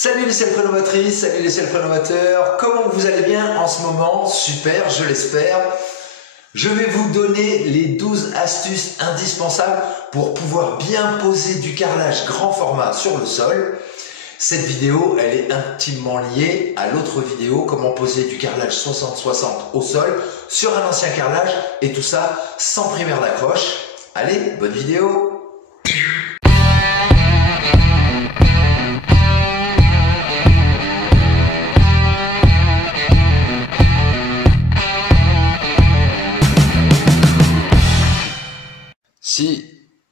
Salut les self-rénovatrices, salut les self-rénovateurs, comment vous allez bien en ce moment? Super, je l'espère. Je vais vous donner les 12 astuces indispensables pour pouvoir bien poser du carrelage grand format sur le sol. Cette vidéo, elle est intimement liée à l'autre vidéo, comment poser du carrelage 60-60 au sol sur un ancien carrelage et tout ça sans primaire d'accroche. Allez, bonne vidéo! Si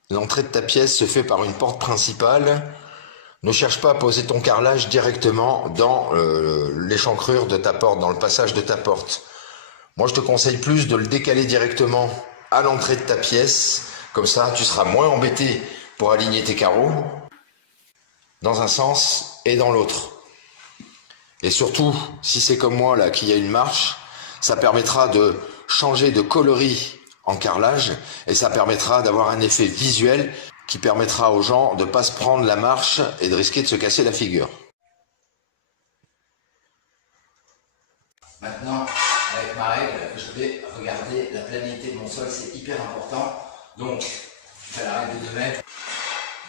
l'entrée de ta pièce se fait par une porte principale, ne cherche pas à poser ton carrelage directement dans l'échancrure de ta porte, dans le passage de ta porte. Moi, je te conseille plus de le décaler directement à l'entrée de ta pièce. Comme ça, tu seras moins embêté pour aligner tes carreaux dans un sens et dans l'autre. Et surtout, si c'est comme moi là, qu'il y a une marche, ça permettra de changer de coloris en carrelage et ça permettra d'avoir un effet visuel qui permettra aux gens de ne pas se prendre la marche et de risquer de se casser la figure. Maintenant, avec ma règle, je vais regarder la planité de mon sol, c'est hyper important. Donc, je fais la règle de 2 mètres.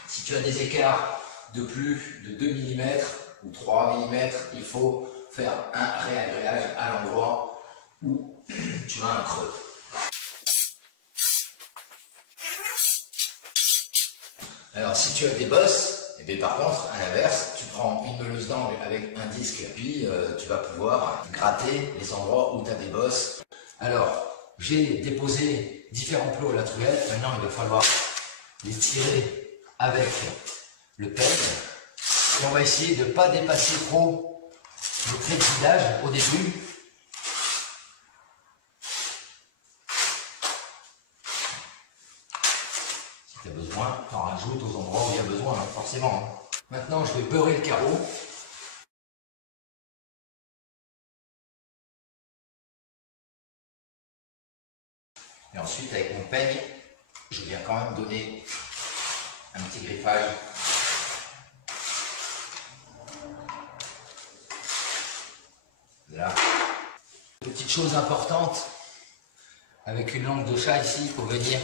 Si tu as des écarts de plus de 2 mm ou 3 mm, il faut faire un réagrégage à l'endroit où tu as un creux. Alors, si tu as des bosses, et bien par contre, à l'inverse, tu prends une meuleuse d'angle avec un disque, puis tu vas pouvoir gratter les endroits où tu as des bosses. Alors, j'ai déposé différents plots à la truelle. Maintenant, il va falloir les tirer avec le peigne. Et on va essayer de ne pas dépasser trop le trait de village au début. Si tu as besoin, tu en rajoutes aux endroits où il y a besoin, hein, forcément. Maintenant, je vais beurrer le carreau. Et ensuite, avec mon peigne, je viens quand même donner un petit griffage. Là. Petite chose importante, avec une langue de chat ici, il faut venir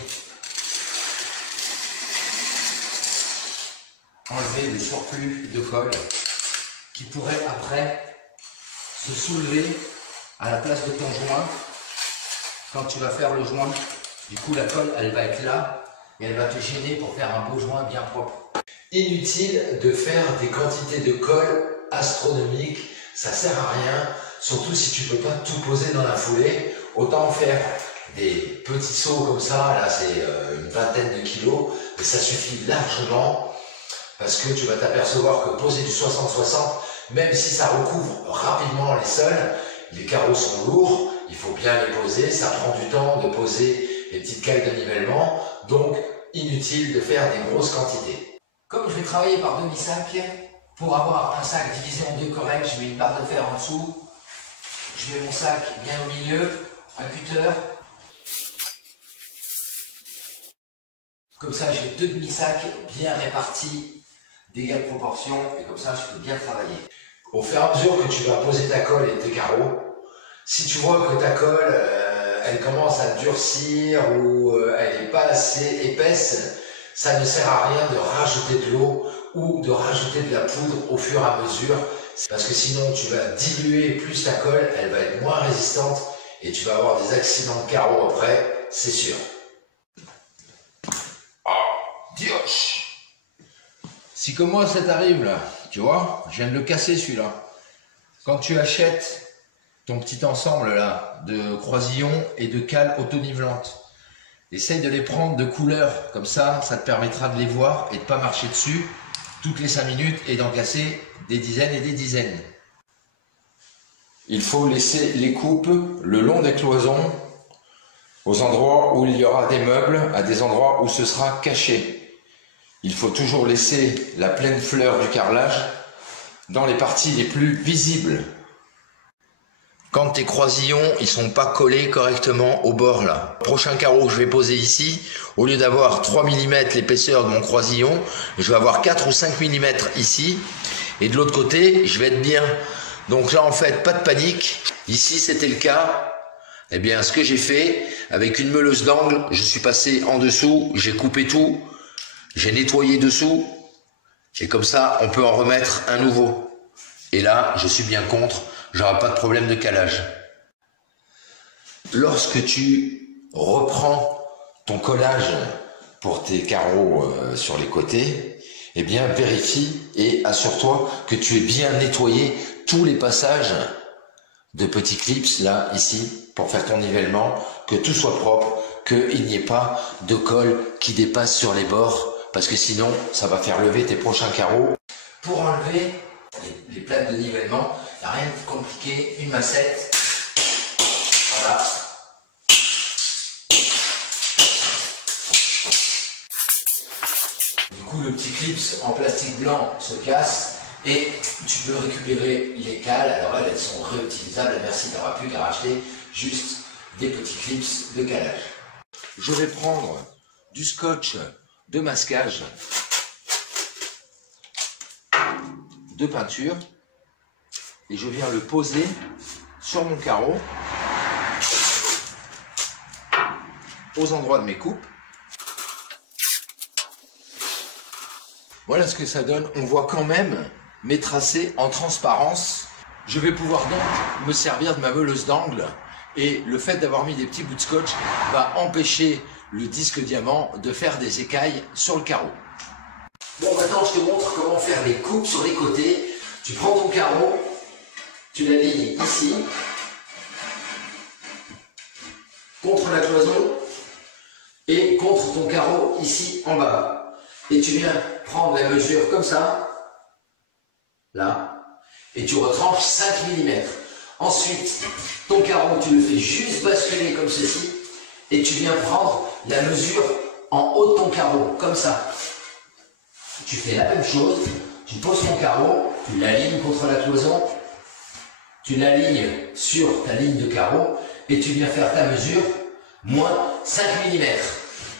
enlever le surplus de colle qui pourrait après se soulever à la place de ton joint quand tu vas faire le joint. Du coup, la colle, elle va être là et elle va te gêner pour faire un beau joint bien propre. Inutile de faire des quantités de colle astronomiques, ça sert à rien, surtout si tu peux pas tout poser dans la foulée. Autant faire des petits seaux comme ça, là c'est une vingtaine de kilos, et ça suffit largement. Parce que tu vas t'apercevoir que poser du 60-60, même si ça recouvre rapidement les sols, les carreaux sont lourds, il faut bien les poser, ça prend du temps de poser les petites cales de nivellement, donc inutile de faire des grosses quantités. Comme je vais travailler par demi-sac, pour avoir un sac divisé en 2 correct, je mets une barre de fer en dessous, je mets mon sac bien au milieu, un cutter. Comme ça, j'ai 2 demi-sacs bien répartis, d'égales proportions, et comme ça je peux bien travailler. Au fur et à mesure que tu vas poser ta colle et tes carreaux, si tu vois que ta colle elle commence à durcir ou elle n'est pas assez épaisse, ça ne sert à rien de rajouter de l'eau ou de rajouter de la poudre au fur et à mesure, parce que sinon tu vas diluer plus ta colle, elle va être moins résistante et tu vas avoir des accidents de carreaux après, c'est sûr. Dioche! Si comme moi ça t'arrive là, tu vois, je viens de le casser celui-là. Quand tu achètes ton petit ensemble là de croisillons et de cales auto-nivelantes, essaye de les prendre de couleur, comme ça te permettra de les voir et de ne pas marcher dessus toutes les 5 minutes et d'en casser des dizaines et des dizaines. Il faut laisser les coupes le long des cloisons, aux endroits où il y aura des meubles, à des endroits où ce sera caché. Il faut toujours laisser la pleine fleur du carrelage dans les parties les plus visibles. Quand tes croisillons ils sont pas collés correctement au bord là. Prochain carreau que je vais poser ici, au lieu d'avoir 3 mm l'épaisseur de mon croisillon, je vais avoir 4 ou 5 mm ici. et de l'autre côté, je vais être bien. Donc là, en fait, pas de panique. Ici, c'était le cas. Eh bien, ce que j'ai fait, avec une meuleuse d'angle, je suis passé en dessous, j'ai coupé tout, j'ai nettoyé dessous, et comme ça, on peut en remettre un nouveau. Et là, je suis bien contre, j'aurai pas de problème de calage. Lorsque tu reprends ton collage pour tes carreaux sur les côtés, eh bien, vérifie et assure-toi que tu aies bien nettoyé tous les passages de petits clips, là, ici, pour faire ton nivellement, que tout soit propre, qu'il n'y ait pas de colle qui dépasse sur les bords, parce que sinon, ça va faire lever tes prochains carreaux. Pour enlever les plaques de nivellement, il n'y a rien de compliqué, une massette, voilà. Du coup, le petit clip en plastique blanc se casse. Et tu peux récupérer les cales, alors elles sont réutilisables, merci, tu n'auras plus qu'à racheter juste des petits clips de calage. Je vais prendre du scotch de masquage, de peinture, et je viens le poser sur mon carreau, aux endroits de mes coupes. Voilà ce que ça donne, on voit quand même mes tracés en transparence. Je vais pouvoir donc me servir de ma meuleuse d'angle et le fait d'avoir mis des petits bouts de scotch va empêcher le disque diamant de faire des écailles sur le carreau. Bon, maintenant je te montre comment faire les coupes sur les côtés. Tu prends ton carreau, tu l'alignes ici, contre la cloison et contre ton carreau ici en bas. Et tu viens prendre la mesure comme ça, là, et tu retranches 5 mm. Ensuite, ton carreau, tu le fais juste basculer comme ceci, et tu viens prendre la mesure en haut de ton carreau, comme ça. Tu fais la même chose, tu poses ton carreau, tu l'alignes contre la cloison, tu l'alignes sur ta ligne de carreau, et tu viens faire ta mesure, moins 5 mm.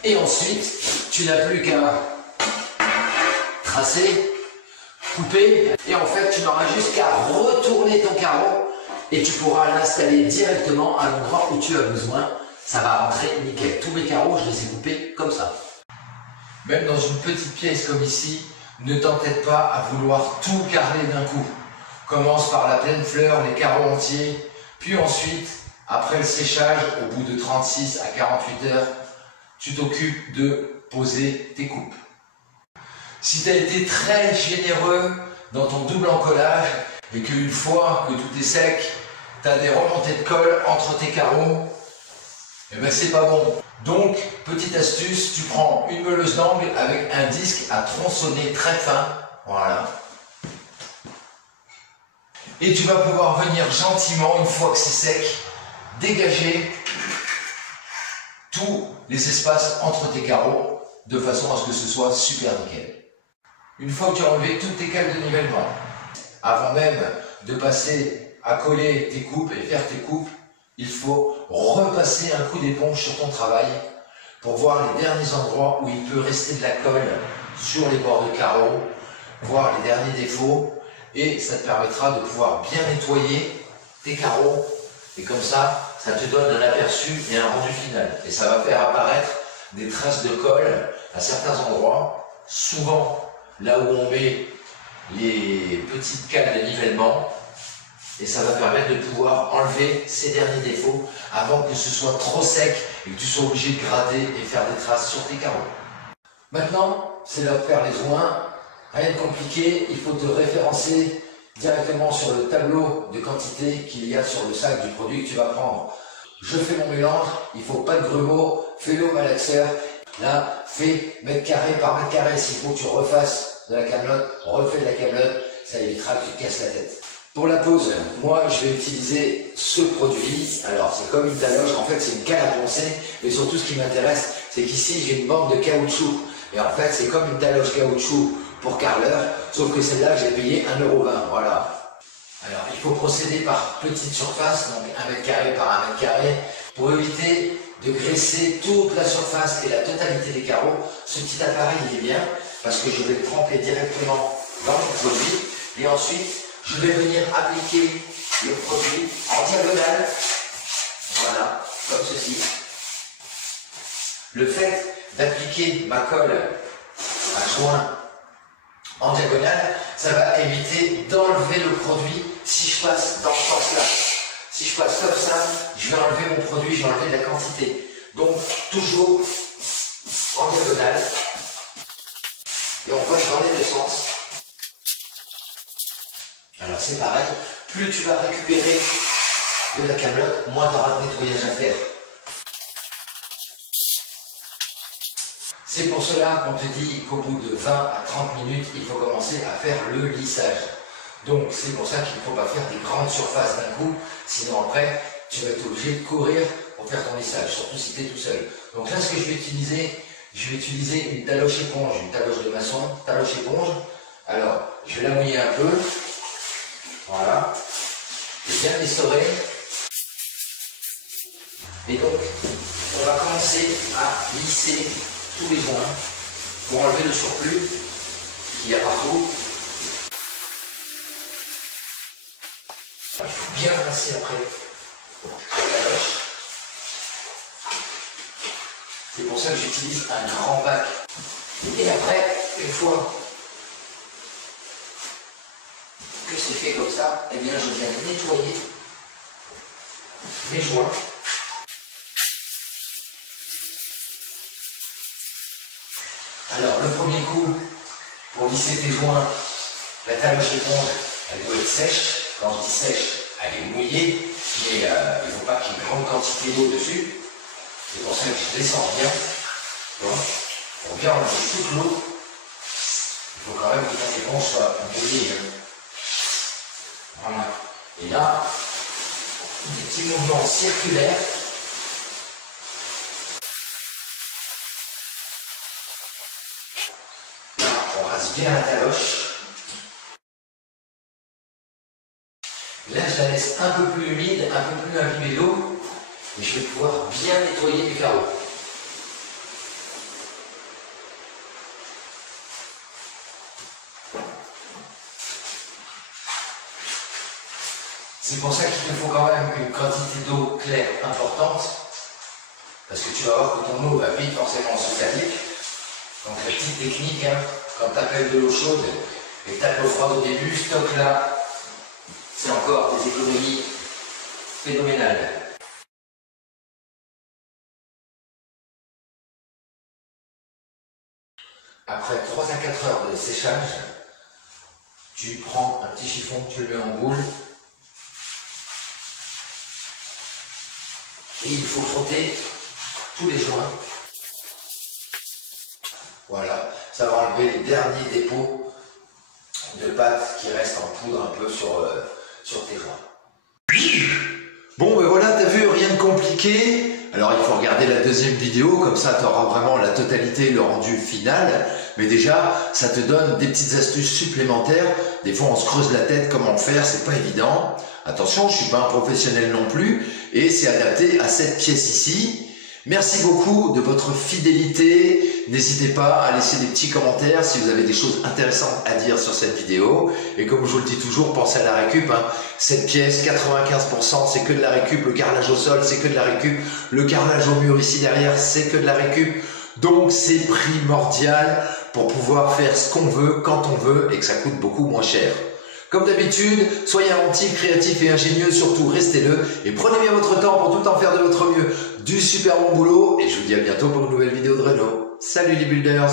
Et ensuite, tu n'as plus qu'à tracer, couper, et en fait tu n'auras juste qu'à retourner ton carreau et tu pourras l'installer directement à l'endroit où tu as besoin. Ça va rentrer nickel. Tous mes carreaux, je les ai coupés comme ça. Même dans une petite pièce comme ici, ne t'entête pas à vouloir tout carreler d'un coup. Commence par la pleine fleur, les carreaux entiers, puis ensuite, après le séchage, au bout de 36 à 48 heures, tu t'occupes de poser tes coupes. Si tu as été très généreux dans ton double encollage et qu'une fois que tout est sec, tu as des remontées de colle entre tes carreaux, eh ben c'est pas bon. Donc, petite astuce, tu prends une meuleuse d'angle avec un disque à tronçonner très fin, voilà. Et tu vas pouvoir venir gentiment, une fois que c'est sec, dégager tous les espaces entre tes carreaux de façon à ce que ce soit super nickel. Une fois que tu as enlevé toutes tes cales de nivellement, avant même de passer à coller tes coupes et faire tes coupes, il faut repasser un coup d'éponge sur ton travail pour voir les derniers endroits où il peut rester de la colle sur les bords de carreaux, voir les derniers défauts, et ça te permettra de pouvoir bien nettoyer tes carreaux, et comme ça, ça te donne un aperçu et un rendu final. Et ça va faire apparaître des traces de colle à certains endroits, souvent là où on met les petites cales de nivellement, et ça va permettre de pouvoir enlever ces derniers défauts avant que ce soit trop sec et que tu sois obligé de gratter et faire des traces sur tes carreaux. Maintenant, c'est l'heure de faire les joints. Rien de compliqué, il faut te référencer directement sur le tableau de quantité qu'il y a sur le sac du produit que tu vas prendre. Je fais mon mélange, il ne faut pas de grumeaux, fais-le au malaxeur. Là, fais mètre carré par mètre carré. S'il faut que tu refasses de la camelote, refais de la camelote, ça évitera que tu te casses la tête. Pour la pose, moi je vais utiliser ce produit. Alors c'est comme une taloche, en fait c'est une canne à poncer, mais surtout ce qui m'intéresse, c'est qu'ici j'ai une bande de caoutchouc. Et en fait c'est comme une taloche caoutchouc pour carreleur, sauf que celle-là j'ai payé 1,20 €. Voilà. Alors il faut procéder par petite surface, donc 1 mètre carré par 1 mètre carré, pour éviter de graisser toute la surface et la totalité des carreaux. Ce petit appareil il est bien, parce que je vais le tremper directement dans le produit. Et ensuite, je vais venir appliquer le produit en diagonale. Voilà, comme ceci. Le fait d'appliquer ma colle à joint en diagonale, ça va éviter d'enlever le produit si je passe dans ce sens-là. Si je passe comme ça, je vais enlever mon produit, je vais enlever de la quantité. Donc, toujours en diagonale. Et on passe dans les deux sens. Alors c'est pareil, plus tu vas récupérer de la camelote, moins tu auras de nettoyage à faire. C'est pour cela qu'on te dit qu'au bout de 20 à 30 minutes, il faut commencer à faire le lissage. Donc c'est pour ça qu'il ne faut pas faire des grandes surfaces d'un coup, sinon après tu vas être obligé de courir pour faire ton lissage, surtout si tu es tout seul. Donc là ce que je vais utiliser une taloche éponge, une taloche de maçon, taloche éponge. Alors je vais la mouiller un peu, voilà, et bien l'essorer. Et donc on va commencer à lisser tous les joints pour enlever le surplus qu'il y a partout. Il faut bien rincer après la taloche. C'est pour ça que j'utilise un grand bac. Et après, une fois que c'est fait comme ça, eh bien je viens nettoyer les joints. Alors le premier coup, pour lisser tes joints, la taloche éponge, elle doit être sèche. Quand je dis sèche, elle est mouillée, mais il ne faut pas qu'il y ait une grande quantité d'eau dessus. C'est pour ça que je descends bien. Pour bien enlever toute l'eau, il faut quand même que ton éponge soit mouillée. Voilà. Et là, des petits mouvements circulaires. Là, on rase bien la taloche. Là, je la laisse un peu plus humide, un peu plus imbibée d'eau, et je vais pouvoir bien nettoyer du carreau. C'est pour ça qu'il te faut quand même une quantité d'eau claire importante, parce que tu vas voir que ton eau va vite forcément se caler. Donc la petite technique, hein, quand tu appelles de l'eau chaude et que tu as de l'eau froide au début, stocke là. C'est encore des économies phénoménales. Après 3 à 4 heures de séchage, tu prends un petit chiffon, tu le mets en boule. Et il faut frotter tous les joints. Voilà, ça va enlever les derniers dépôts de pâte qui restent en poudre un peu sur tes joints. Bon, ben voilà, t'as vu, rien de compliqué. Alors il faut regarder la deuxième vidéo, comme ça tu auras vraiment la totalité, le rendu final. Mais déjà, ça te donne des petites astuces supplémentaires. Des fois on se creuse la tête comment faire, c'est pas évident. Attention, je suis pas un professionnel non plus. Et c'est adapté à cette pièce ici. Merci beaucoup de votre fidélité. N'hésitez pas à laisser des petits commentaires si vous avez des choses intéressantes à dire sur cette vidéo. Et comme je vous le dis toujours, pensez à la récup. Hein. Cette pièce, 95%, c'est que de la récup. Le carrelage au sol, c'est que de la récup. Le carrelage au mur ici derrière, c'est que de la récup. Donc c'est primordial pour pouvoir faire ce qu'on veut, quand on veut, et que ça coûte beaucoup moins cher. Comme d'habitude, soyez inventifs, créatifs et ingénieux, surtout restez-le et prenez bien votre temps pour tout le temps faire de votre mieux. Du super bon boulot et je vous dis à bientôt pour une nouvelle vidéo de Renault. Salut les builders!